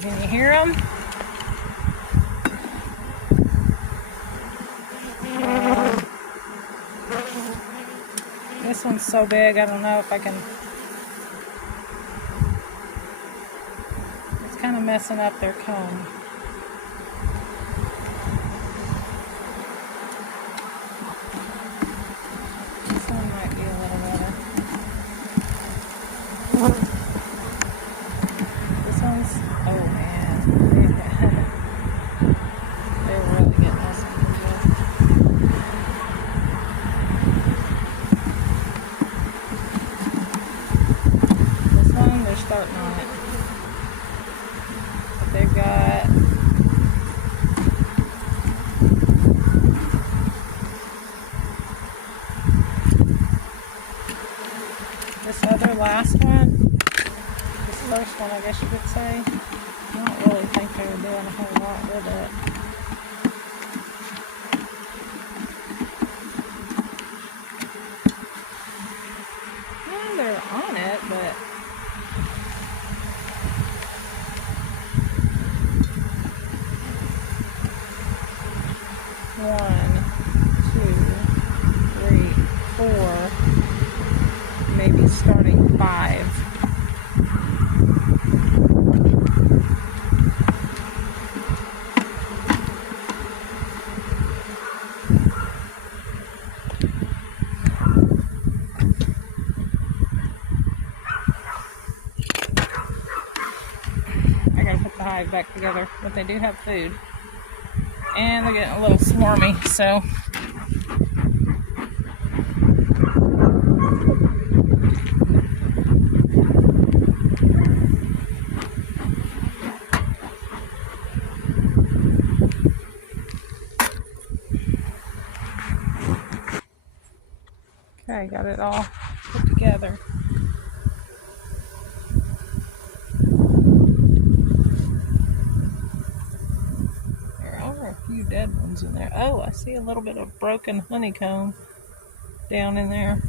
Can you hear them? This one's so big, I don't know if I can. It's kind of messing up their comb. This one might be a little better. This one's, oh man, they're really getting this one good. This one, they're starting on it. But they've got this other last one, this first one I guess you could say. I don't really think they were doing a whole lot with it. Well, they're on it, but one, two, three, four, maybe starting 5. I gotta put the hive back together, but they do have food. And they're getting a little swarmy, so okay, got it all put together. A few dead ones in there. Oh, I see a little bit of broken honeycomb down in there.